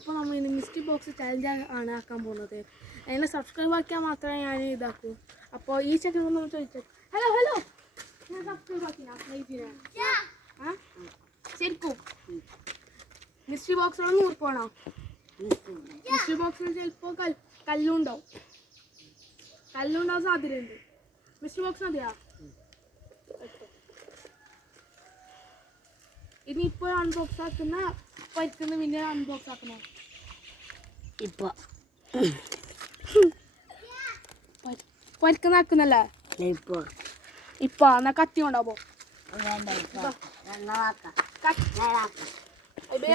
ഇപ്പോൾ നമ്മൾ ഇനി മിസ്റ്ററി ബോക്സ് ചാലഞ്ച് ആണ് ആക്കാൻ പോകുന്നത്. അതിനെ സബ്സ്ക്രൈബ് ആക്കിയാൽ മാത്രമേ ഞാൻ ഇതാക്കൂ. അപ്പോൾ ഈ സെക്കൻഡ് നമ്മൾ ചോദിച്ചു, ഹലോ ഹലോ, ഞാൻ സബ്സ്ക്രൈബ് ആക്കിനാ ശരിക്കും മിസ്റ്ററി ബോക്സിൽ 100 പോണോ? മിസ്റ്ററി ബോക്സിൽ ചിലപ്പോൾ കല്ലുണ്ടാവും സാധ്യതയുണ്ട്. മിസ്റ്ററി ബോക്സ് മതിയാ? ഇനി ഇപ്പോൾ അൺബോക്സ് ആക്കുന്ന പറ്റുന്ന പിന്നെ അൺബോക്സ് ആക്കണോ? ഇപ്പോൾ പരിക്കുന്നാക്കുന്നല്ലേ ഇപ്പൊ എന്നാ കത്തി കൊണ്ടാവോ?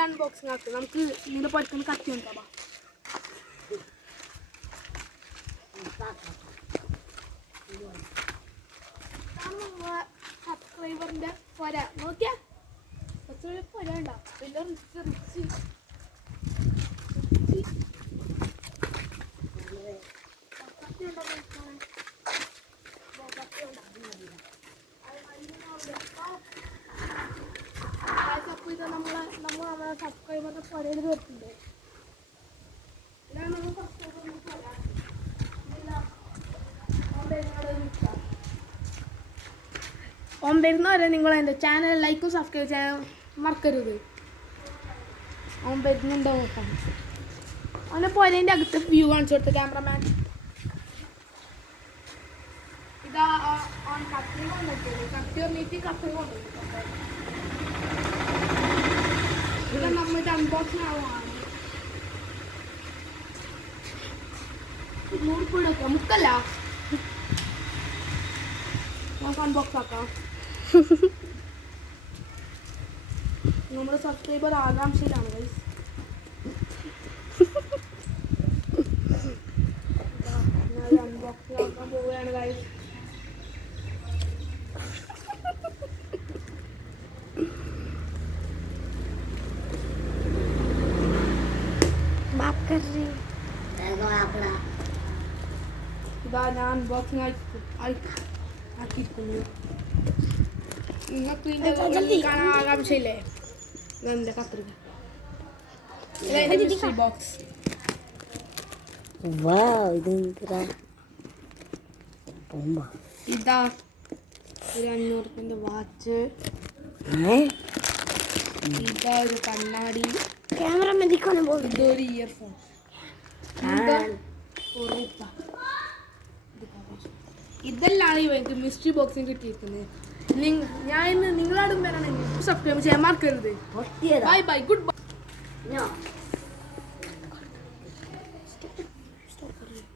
അൺബോക്സിങ് ആക്കും. നമുക്ക് ഇതിന്റെ പരിക്കുന്ന കത്തി ഉണ്ടാവാ. സബ്സ്ക്രൈബറിന്റെ പൊര നോക്കിയാ പൊര ഉണ്ടോ? പിന്നെ റിച്ച് നമ്മളെ സബ്സ്ക്രൈബറിന്റെ പൊരയിൽ തീർത്തില്ലേ? ഇതാണ് നമ്മൾ സബ്സ്ക്രൈബറിന്റെ പൊര. വരുന്നവരെ നിങ്ങൾ എൻ്റെ ചാനൽ ലൈക്കും സബ്സ്ക്രൈബ് ചെയ്യാൻ മറക്കരുത്. അവൻ വരുന്നുണ്ടോ നോക്കാം. അവനെ പൊരേൻ്റെ അകത്ത് വ്യൂ കാണിച്ചു കൊടുത്ത ക്യാമറമാൻ. ഇതാ അവൻ കത്തി കൊണ്ടിട്ട് കത്തി വന്നിട്ട് കത്തി കൊണ്ടുപോയി. ഇത് നമ്മളുടെ അൺബോക്സിങ് ആവുകയാണ്. 100 കൊടുക്കാം. മുക്കല്ല, നമുക്ക് അൺബോക്സ് ആക്കാം. നമ്മുടെ സബ്സ്ക്രൈബർ ആകാംക്ഷയിലാണ് ഗൈസ്. അൺബോക്സിങ് ആക്കാൻ പോവുകയാണ് ഗൈസ്. ഇതാ ഞാൻ അൺബോക്സിങ് ആക്കിയിരിക്കുന്നു. നിങ്ങൾക്ക് ഇതിൻ്റെ കാണാൻ ആകാംക്ഷയില്ലേ? ഇതെൻ്റെ കത്രിക. Mystery box. ഇതാ ഒരു 500 വാച്ച്. ഇതാ ഒരു കണ്ണാടി. ക്യാമറ മെതിക്കണം പോകും. ഇതൊരു ഇയർഫോൺ. ഇതെല്ലാം ഇവർക്ക് മിസ്റ്ററി ബോക്സിന് കിട്ടിയിരിക്കുന്നത്. ഞാൻ ഇന്ന് നിങ്ങളോടും വരണം. സബ്സ്ക്രൈബ് ചെയ്യാൻ മറക്കരുത്. Bye bye, good bye.